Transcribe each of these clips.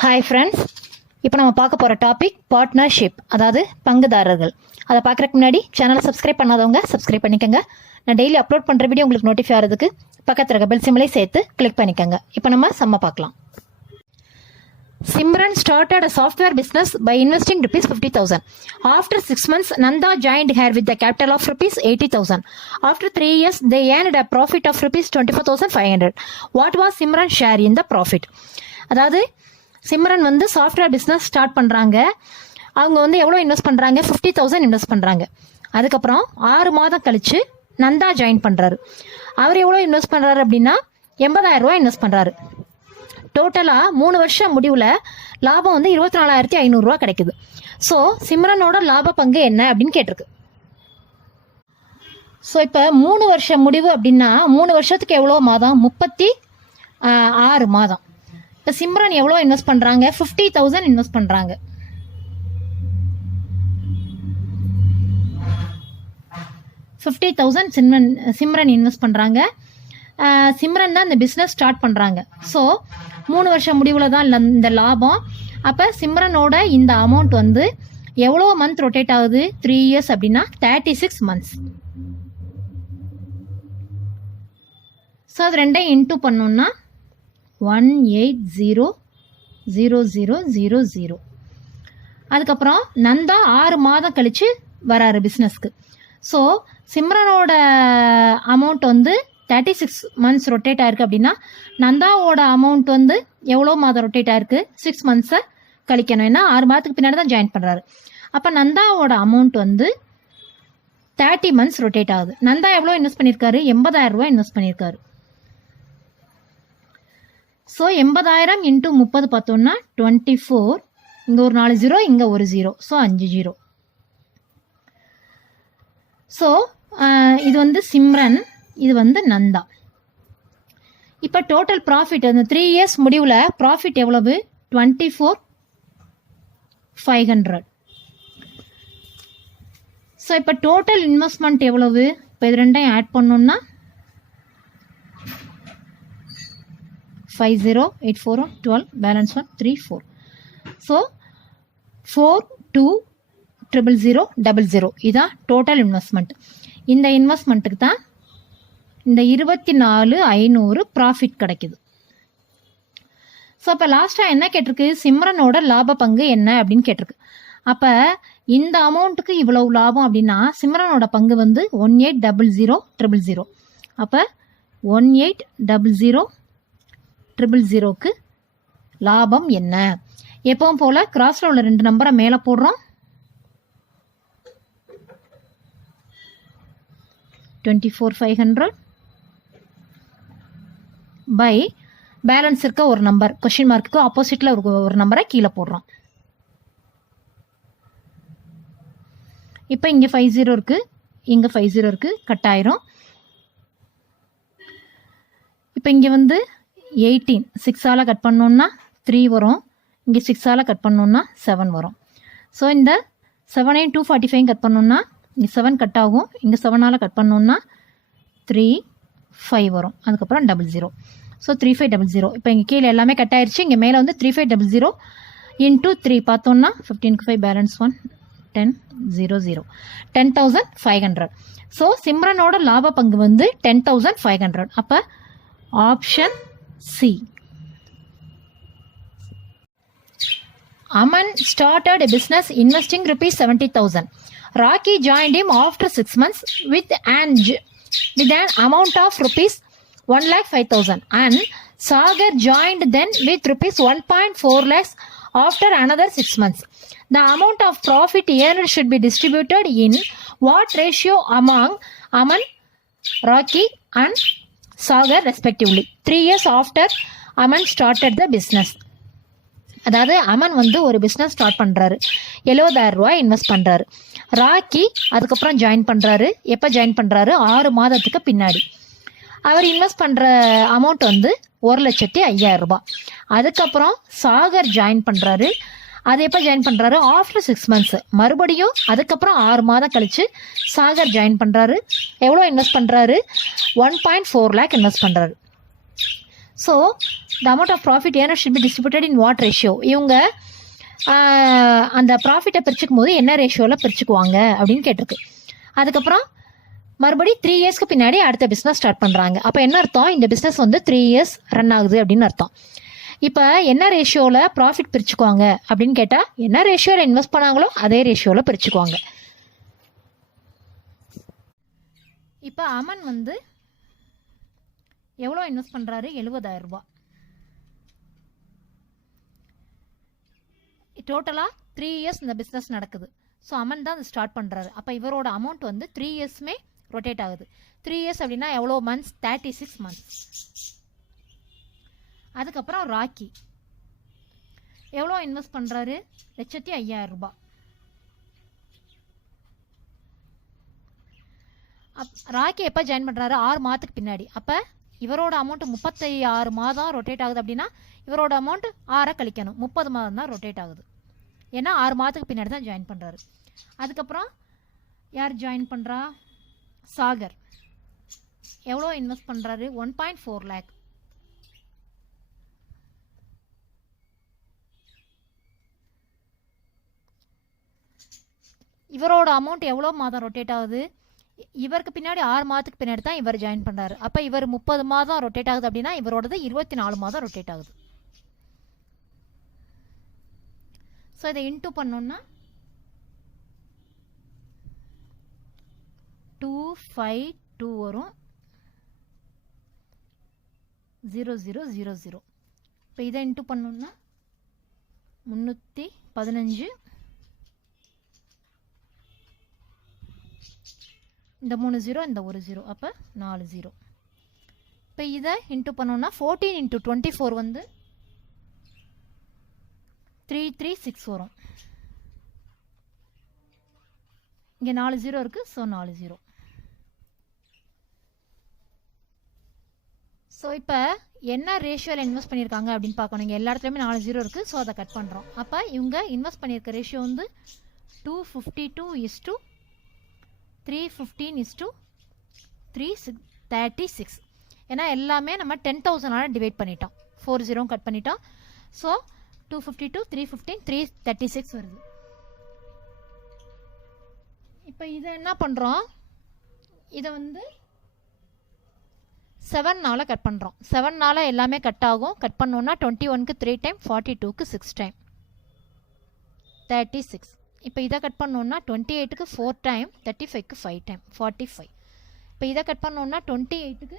Hi friends இப்போ நம்ம பார்க்க போகிற டாபிக் பார்ட்னர்ஷிப் அதாவது பங்குதாரர்கள் அதை பார்க்குறதுக்கு முன்னாடி சேனலை சப்ஸ்கிரைப் பண்ணாதவங்க சப்ஸ்கிரைப் பண்ணிக்கோங்க நான் டெய்லி அப்லோட் பண்ணுற வீடியோ உங்களுக்கு நோட்டிஃபை ஆகிறதுக்கு பக்கத்தில் இருக்க பெல் சிம்மிலே சேர்த்து கிளிக் பண்ணிக்கோங்க இப்போ நம்ம செம்ம பார்க்கலாம் Simran started a software business by investing rupees 50,000. After six months, Nanda joined her with thousand capital of rupees 80,000. After three years, they earned a profit of rupees 24,500. What was Simran's share in the profit? அதாவது சிம்ரன் வந்து software business start பண்ணுறாங்க அவங்க வந்து எவ்வளோ invest பண்ணுறாங்க fifty thousand invest பண்ணுறாங்க அதுக்கப்புறம் ஆறு மாதம் கழித்து நந்தா ஜாயின் பண்ணுறாரு அவர் எவ்வளோ இன்வெஸ்ட் பண்ணுறாரு அப்படின்னா எண்பதாயிரம் ரூபா இன்வெஸ்ட் பண்ணுறாரு டோட்டலாக மூணு வருஷம் முடிவில் லாபம் வந்து இருபத்தி நாலாயிரத்தி ஐநூறுரூவா கிடைக்குது. ஸோ சிம்ரனோட லாப பங்கு என்ன அப்படின்னு கேட்டிருக்கு. ஸோ இப்போ மூணு வருஷம் முடிவு அப்படின்னா மூணு வருஷத்துக்கு எவ்வளோ மாதம்? முப்பத்தி ஆறு மாதம். இப்போ சிம்ரன் எவ்வளோ இன்வெஸ்ட் பண்ணுறாங்க ஃபிஃப்டி தௌசண்ட் இன்வெஸ்ட் பண்ணுறாங்க fifty thousand Simran Simran invest பண்ணுறாங்க சிம்ரன் தான் இந்த பிஸ்னஸ் ஸ்டார்ட் பண்ணுறாங்க ஸோ மூணு வருஷம் முடிவில் தான் இந்த- லாபம். அப்போ சிம்ரனோட இந்த அமௌண்ட் வந்து எவ்வளோ மந்த் ரொட்டேட் ஆகுது? த்ரீ இயர்ஸ் அப்படின்னா தேர்ட்டி சிக்ஸ் மந்த்ஸ் ஸோ அது ரெண்டையும் இன்டூ பண்ணோம்னா one eight zero zero zero zero zero அதுக்கப்புறம் நந்தா ஆறு மாதம் கழித்து வராரு பிஸ்னஸ்க்கு ஸோ சிம்ரனோட அமௌண்ட் வந்து தேர்ட்டி சிக்ஸ் மந்த்ஸ் ரொட்டேட் ஆயிருக்கு அப்படின்னா நந்தாவோட அமௌண்ட் வந்து எவ்வளோ மாதம் ரொட்டேட் ஆயிருக்கு? சிக்ஸ் மந்த்ஸை கழிக்கணும். ஏன்னா ஆறு மாதத்துக்கு பின்னாடி தான் ஜாயின் பண்ணுறாரு அப்போ நந்தாவோட அமௌண்ட் வந்து தேர்ட்டி மந்த்ஸ் ரொட்டேட் ஆகுது. நந்தா எவ்வளோ இன்வெஸ்ட் பண்ணியிருக்காரு எண்பதாயிரம் ரூபாய் இன்வெஸ்ட் பண்ணியிருக்காரு ஸோ எண்பதாயிரம் இன்ட்டு முப்பது பார்த்தோம்னா டுவெண்ட்டி ஃபோர் இங்கே ஒரு நாலு ஜீரோ இங்கே ஒரு ஜீரோ ஸோ அஞ்சு ஜீரோ ஸோ இது வந்து சிம்ரன் இது வந்து நந்தா. இப்போ டோட்டல் ப்ராஃபிட் அந்த த்ரீ இயர்ஸ் முடிவில் ப்ராஃபிட் எவ்வளவு? Twenty four five hundred so இப்போ டோட்டல் இன்வெஸ்ட்மெண்ட் எவ்வளவு? இப்போ இது ரெண்டையும் ஆட் பண்ணோம்னா five zero eight four one twelve balance one three four so four two triple zero double zero இதான் டோட்டல் இன்வெஸ்ட்மெண்ட் இந்த இன்வெஸ்ட்மெண்ட்டுக்கு தான் இந்த இருபத்தி நாலு ஐநூறு ப்ராஃபிட் கிடைக்குது. ஸோ அப்போ லாஸ்ட்டாக என்ன கேட்டிருக்கு? சிம்ரனோட லாப பங்கு என்ன அப்படின்னு கேட்டிருக்கு. அப்போ இந்த அமௌண்ட்டுக்கு இவ்வளவு லாபம் அப்படின்னா சிம்ரனோட பங்கு வந்து one eight double zero triple zero அப்போ one eight double zero triple ஜீரோக்கு லாபம் என்ன? எப்பவும் போல் கிராஸ்ல உள்ள ரெண்டு நம்பரை மேலே போடுறோம். Twenty four five hundred by balance இருக்க ஒரு நம்பர் கொஷின் மார்க்குக்கு ஆப்போசிட்டில் ஒரு ஒரு நம்பரை கீழே போடுறோம். இப்போ இங்கே ஃபைவ் ஜீரோ இருக்குது இங்கே ஃபைவ் ஜீரோ இருக்குது கட் ஆயிரும் இப்போ இங்கே வந்து எயிட்டீன். சிக்ஸால் கட் பண்ணோன்னா த்ரீ வரும். இங்கே சிக்ஸால் கட் பண்ணோன்னா செவன் வரும். ஸோ இந்த செவனையும் டூ ஃபார்ட்டி ஃபைவ் கட் பண்ணோன்னா இங்கே செவன் கட் ஆகும். இங்கே செவனால் கட் பண்ணோன்னா த்ரீ ஃபைவ் வரும். அதுக்கப்புறம் double zero so three five double zero இப்போ இங்கே கீழே எல்லாமே கட் ஆயிடுச்சு இங்கே மேலே வந்து three five double zero into three பார்த்தோன்னா ஃபிஃப்டீனுக்கு five balance one ten zero zero ten thousand five hundred so சிம்ரனோட லாப பங்கு வந்து டென் தௌசண்ட் ஃபைவ் ஹண்ட்ரட் அப்போ option C Aman started a business investing rupees 70,000. Rocky joined him after six months with an, with an amount of rupees 1 lakh 5,000 and Sagar joined then with rupees 1.4 lakhs after another six months. The amount of profit earned should be distributed in what ratio among Aman, Rocky and Sagar respectively three years after Aman started the business அதாவது அமன் வந்து ஒரு business start பண்ணுறாரு எழுபதாயிரம் ரூபாய் invest பண்ணுறாரு ராக்கி அதுக்கப்புறம் join பண்ணுறாரு எப்போ ஜாயின் பண்ணுறாரு ஆறு மாதத்துக்கு பின்னாடி. அவர் இன்வெஸ்ட் பண்ணுற அமௌண்ட் வந்து ஒரு லட்சத்தி ஐயாயிரம் ரூபாய். அதுக்கப்புறம் சாகர் ஜாயின் பண்ணுறாரு அது எப்போ ஜாயின் பண்ணுறாரு ஆஃப்டர் சிக்ஸ் மந்த்ஸ் மறுபடியும் அதுக்கப்புறம் ஆறு மாதம் கழித்து சாகர் ஜாயின் பண்ணுறாரு எவ்வளோ இன்வெஸ்ட் பண்ணுறாரு one point four lakh invest பண்ணுறாரு so the amount of profit ஏன்னா should be distributed in what ratio இவங்க அந்த ப்ராஃபிட்டை பிரிச்சுக்கும் போது என்ன ரேஷியோவில் பிரிச்சுக்குவாங்க அப்படின்னு கேட்டிருக்கு. அதுக்கப்புறம் மறுபடி த்ரீ இயர்ஸ்க்கு பின்னாடி அடுத்த பிஸ்னஸ் ஸ்டார்ட் பண்ணுறாங்க அப்போ என்ன அர்த்தம்? இந்த பிஸ்னஸ் வந்து த்ரீ இயர்ஸ் ரன் ஆகுது அப்படின்னு அர்த்தம். இப்போ என்ன ரேஷியோவில் ப்ராஃபிட் பிரிச்சுக்குவாங்க அப்படின்னு கேட்டால் என்ன ரேஷியோவில் இன்வெஸ்ட் பண்ணாங்களோ அதே ரேஷியோவில் பிரிச்சுக்குவாங்க. இப்போ அமன் வந்து எவ்வளோ இன்வெஸ்ட் பண்ணுறாரு எழுபதாயிரம் ரூபா டோட்டலாக த்ரீ இயர்ஸ் இந்த பிஸ்னஸ் நடக்குது. ஸோ அமன் தான் ஸ்டார்ட் பண்ணுறாரு அப்போ இவரோட அமௌண்ட் வந்து த்ரீ இயர்ஸுமே ரொட்டேட் ஆகுது. த்ரீ இயர்ஸ் அப்படின்னா எவ்வளோ மந்த்ஸ் தேர்ட்டி சிக்ஸ் மந்த்ஸ் அதுக்கப்புறம் ராக்கி. எவ்வளோ இன்வெஸ்ட் பண்ணுறாரு லட்சத்தி ஐயாயிரம் ரூபாய். அப் ராக்கி எப்போ ஜாயின் பண்ணுறாரு ஆறு மாதத்துக்கு பின்னாடி. அப்போ இவரோட அமௌண்ட் முப்பத்தி ஆறு மாதம் ரொட்டேட் ஆகுது அப்படின்னா இவரோட அமௌண்ட் ஆறை கழிக்கணும். முப்பது மாதம் தான் ரொட்டேட் ஆகுது. ஏன்னா ஆறு மாதத்துக்கு பின்னாடி தான் ஜாயின் பண்ணுறாரு அதுக்கப்புறம் யார் ஜாயின் பண்ணுறா சாகர். எவ்வளோ இன்வெஸ்ட் பண்ணுறாரு ஒன் பாயிண்ட் ஃபோர் லேக் இவரோட அமௌண்ட் எவ்வளோ மாதம் ரொட்டேட் ஆகுது? இவருக்கு பின்னாடி ஆறு மாதத்துக்கு பின்னாடி தான் இவர் ஜாயின் பண்ணுறாரு அப்போ இவர் முப்பது மாதம் ரொட்டேட் ஆகுது அப்படின்னா இவரோடது இருபத்தி நாலு மாதம் ரொட்டேட் ஆகுது. ஸோ இதை இன்டூ பண்ணோம்னா டூ ஃபைவ் டூ வரும். ஜீரோ ஜீரோ ஜீரோ ஜீரோ இப்போ இதை இன்ட்டு பண்ணோம்னா முந்நூற்றி பதினஞ்சு இந்த மூணு ஜீரோ இந்த ஒரு ஜீரோ அப்போ நாலு ஜீரோ இப்போ இதை இன்ட்டு பண்ணோன்னா ஃபோர்டீன் இன்ட்டு டுவெண்ட்டி ஃபோர் வந்து த்ரீ த்ரீ சிக்ஸ் வரும். இங்கே நாலு ஜீரோ இருக்குது ஸோ நாலு ஜீரோ ஸோ இப்போ என்ன ரேஷியோவில் இன்வெஸ்ட் பண்ணியிருக்காங்க அப்படின்னு பார்க்கணும். இங்கே எல்லா இடத்துலையுமே நாலு ஜீரோ இருக்குது ஸோ அதை கட் பண்ணுறோம் அப்போ இவங்க இன்வெஸ்ட் பண்ணியிருக்க ரேஷியோ வந்து two fifty two is two three fifteen is two three six thirty six ஏன்னா எல்லாமே நம்ம டென் தௌசண்டால் டிவைட் பண்ணிட்டோம். ஃபோர் ஜீரோவும் கட் பண்ணிட்டோம். So two fifty two three fifteen three thirty six வருது. இப்போ இதை என்ன பண்ணுறோம் இதை வந்து செவன்னால் கட் பண்ணுறோம் செவன்னால் எல்லாமே கட் ஆகும். கட் பண்ணோன்னா டுவெண்ட்டி ஒனுக்கு த்ரீ டைம் ஃபார்ட்டி டூக்கு சிக்ஸ் டைம் தேர்ட்டி சிக்ஸ் இப்போ இதை கட் பண்ணோன்னா டுவெண்ட்டி எயிட்டுக்கு ஃபோர் டைம் தேர்ட்டி ஃபைவ்க்கு ஃபைவ் டைம் ஃபார்ட்டி ஃபைவ் இப்போ இதை கட் பண்ணோன்னா டுவெண்ட்டி எயிட்டுக்கு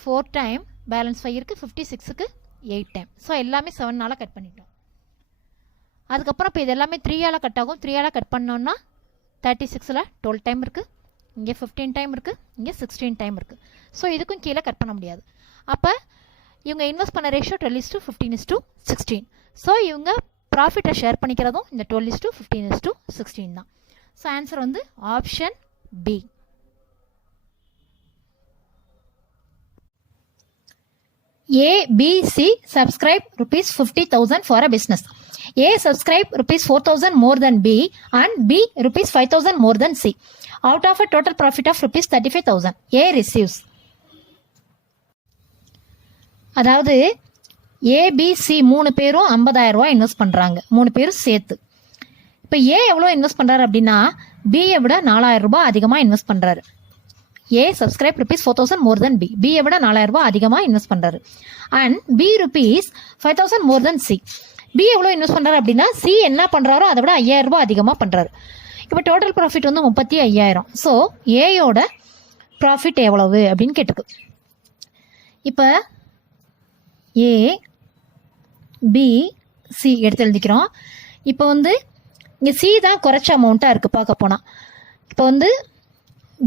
ஃபோர் டைம் பேலன்ஸ் ஃபைவ் இருக்குது ஃபிஃப்டி சிக்ஸுக்கு எயிட் டைம் ஸோ எல்லாமே செவனால் கட் பண்ணிட்டோம். அதுக்கப்புறம் இப்போ இது எல்லாமே த்ரீயால் கட் ஆகும். த்ரீயால் கட் பண்ணோன்னா தேர்ட்டி சிக்ஸில் டுவெல் டைம் இருக்குது இங்கே ஃபிஃப்டீன் டைம் இருக்குது இங்கே சிக்ஸ்டீன் டைம் இருக்குது ஸோ இதுக்கும் கீழே கட் பண்ண முடியாது. அப்போ இவங்க இன்வெஸ்ட் பண்ண ratio twelve is two fifteen is two sixteen so இவங்க ப்ராஃபிட்டை ஷேர் பண்ணிக்கிறதும் இந்த twelve is two fifteen is two sixteen தான் ஸோ ஆன்சர் வந்து option B ABC subscribe rupees fifty thousand for a business A subscribe rupees four thousand more than B and B rupees five thousand more than C out of a total profit of rupees thirty five thousand A receives அதாவது ABC மூணு பேரும் 50000 ரூபாய் invest பண்ணுறாங்க மூணு பேரும் சேர்த்து. இப்போ ஏ எவ்வளோ இன்வெஸ்ட் பண்ணுறாரு அப்படின்னா பியை விட 4000 ரூபாய் அதிகமாக இன்வெஸ்ட் பண்ணுறாரு A subscribe rupees four thousand more than B பியை விட நாலாயிரம் ரூபாய் அதிகமாக இன்வெஸ்ட் பண்ணுறாரு and B rupees five thousand more than C B எவ்வளோ இன்வெஸ்ட் பண்ணுறாரு அப்படின்னா சி என்ன பண்ணுறாரோ அதை விட ஐயாயிரம் ரூபாய் அதிகமாக பண்ணுறாரு இப்போ டோட்டல் ப்ராஃபிட் வந்து முப்பத்தி ஐயாயிரம். ஸோ ஏயோட ப்ராஃபிட் எவ்வளவு அப்படின்னு கேட்டுக்கு. இப்போ ஏ பி சி எடுத்து எழுதிக்கிறோம். இப்போ வந்து இங்கே சி தான் குறைச்ச அமௌண்ட்டாக இருக்குது பார்க்க போனால் இப்போ வந்து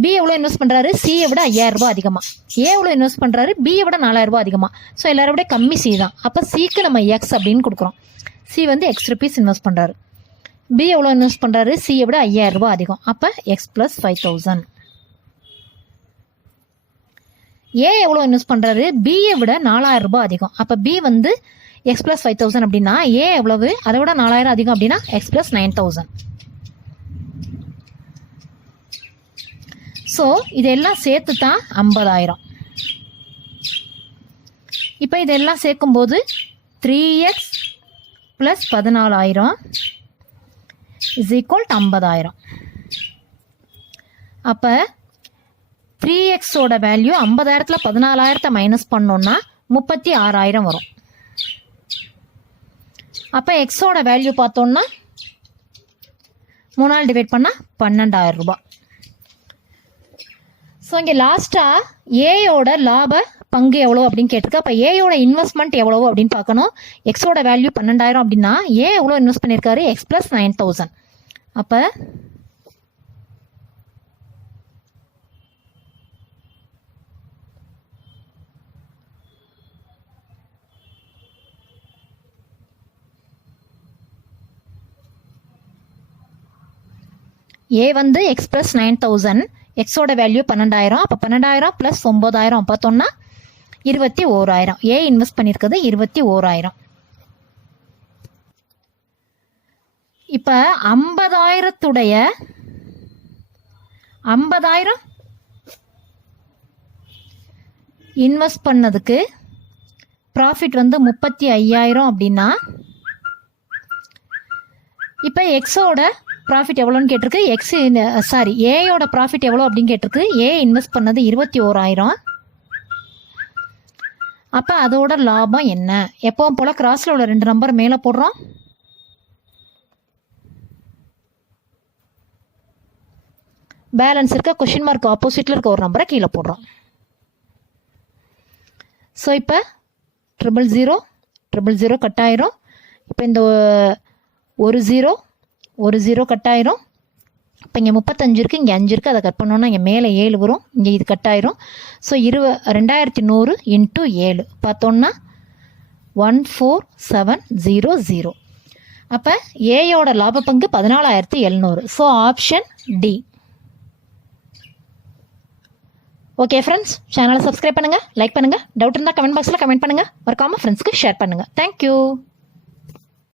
பி எவ்வளோ இன்வெஸ்ட் பண்ணுறாரு சியை விட ஐயாயிரம் ரூபாய் அதிகமாக ஏ எவ்வளோ இன்வெஸ்ட் பண்ணுறாரு பியை விட நாலாயிரம் ரூபாய் அதிகமாக ஸோ எல்லாரும் விட கம்மி சி தான். அப்போ சிக்கு நம்ம எக்ஸ் அப்படின்னு கொடுக்குறோம். சி வந்து எக்ஸ் ருபீஸ் இன்வெஸ்ட் பண்ணுறாரு பி எவ்வளோ இன்வெஸ்ட் பண்ணுறாரு சியை விட ஐயாயிரம் ரூபாய் அதிகம். அப்போ X plus five thousand A எவ்வளோ இன்வெஸ்ட் பண்ணுறாரு பியை விட நாலாயிரம் ரூபாய் அதிகம். அப்போ பி வந்து எக்ஸ் ப்ளஸ் ஃபைவ் தௌசண்ட் அப்படின்னா ஏ எவ்வளவு? அதை விட நாலாயிரம் அதிகம் அப்படின்னா X plus nine thousand so இதெல்லாம் சேர்த்து தான் ஐம்பதாயிரம். இப்போ இதெல்லாம் சேர்க்கும்போது த்ரீ எக்ஸ் ப்ளஸ் பதினாலாயிரம் இஸ் ஈக்குவல் டு ஐம்பதாயிரம். அப்போ த்ரீ எக்ஸோட வேல்யூ ஐம்பதாயிரத்தில் பதினாலாயிரத்தை மைனஸ் பண்ணோன்னா முப்பத்தி ஆறாயிரம் வரும். அப்போ எக்ஸோட வேல்யூ பார்த்தோன்னா மூணால் டிவைட் பண்ணால் பன்னெண்டாயிரம் ரூபாய். ஸோ இங்கே லாஸ்ட்டாக ஏயோட லாப பங்கு எவ்வளோ அப்படின்னு கேட்டுக்க அப்போ ஏயோட இன்வெஸ்ட்மெண்ட் எவ்வளோ அப்படின்னு பார்க்கணும். எக்ஸோட வேல்யூ பன்னெண்டாயிரம் அப்படின்னா ஏ எவ்வளோ இன்வெஸ்ட் பண்ணியிருக்காரு எக்ஸ் ப்ளஸ் நைன் தௌசண்ட் அப்போ ஏ வந்து எக்ஸ் ப்ளஸ் நைன் தௌசண்ட் எக்ஸோட வேல்யூ பன்னெண்டாயிரம் அப்போ பன்னெண்டாயிரம் ப்ளஸ் ஒம்பதாயிரம் பார்த்தோம்னா இருபத்தி ஓராயிரம். ஏ இன்வெஸ்ட் பண்ணியிருக்கிறது இருபத்தி ஓராயிரம். இப்போ ஐம்பதாயிரத்துடைய ஐம்பதாயிரம் இன்வெஸ்ட் பண்ணதுக்கு ப்ராஃபிட் வந்து முப்பத்தி ஐயாயிரம் அப்படின்னா இப்போ எக்ஸோட ப்ராஃபிட் எவ்வளோன்னு கேட்டிருக்கு? எக்ஸ் சாரி ஏயோட ப்ராஃபிட் எவ்வளோ அப்படின்னு கேட்டிருக்கு? ஏ இன்வெஸ்ட் பண்ணது இருபத்தி ஓராயிரம். அப்போ அதோட லாபம் என்ன? எப்பவும் போல் கிராஸில் உள்ள ரெண்டு நம்பர் மேலே போடுறோம். பேலன்ஸ் இருக்க கொஷின் மார்க் ஆப்போசிட்டில் இருக்க ஒரு நம்பரை கீழே போடுறோம். ஸோ இப்போ triple zero triple zero cut ஆயிரும் இப்போ இந்த ஒரு ஜீரோ ஒரு ஜீரோ கட் ஆயிரும். இப்போ இங்கே முப்பத்தஞ்சு இருக்குது இங்கே அஞ்சு இருக்குது அதை கட் பண்ணோன்னா இங்கே மேலே ஏழு வரும் இங்கே இது கட் ஆயிரும். ஸோ இருவ ரெண்டாயிரத்தி நூறு இன்ட்டு ஏழு. பார்த்தோன்னா one four seven zero zero அப்போ ஏயோட லாப பங்கு பதினாலாயிரத்தி எழுநூறு. So option D okay friends சேனலை சப்ஸ்கிரைப் பண்ணுங்கள் லைக் பண்ணுங்கள் டவுட் இருந்தால் கமெண்ட் பாக்ஸில் கமெண்ட் பண்ணுங்கள் மறக்காமல் ஃப்ரெண்ட்ஸ்க்கு ஷேர் பண்ணுங்கள் தேங்க்யூ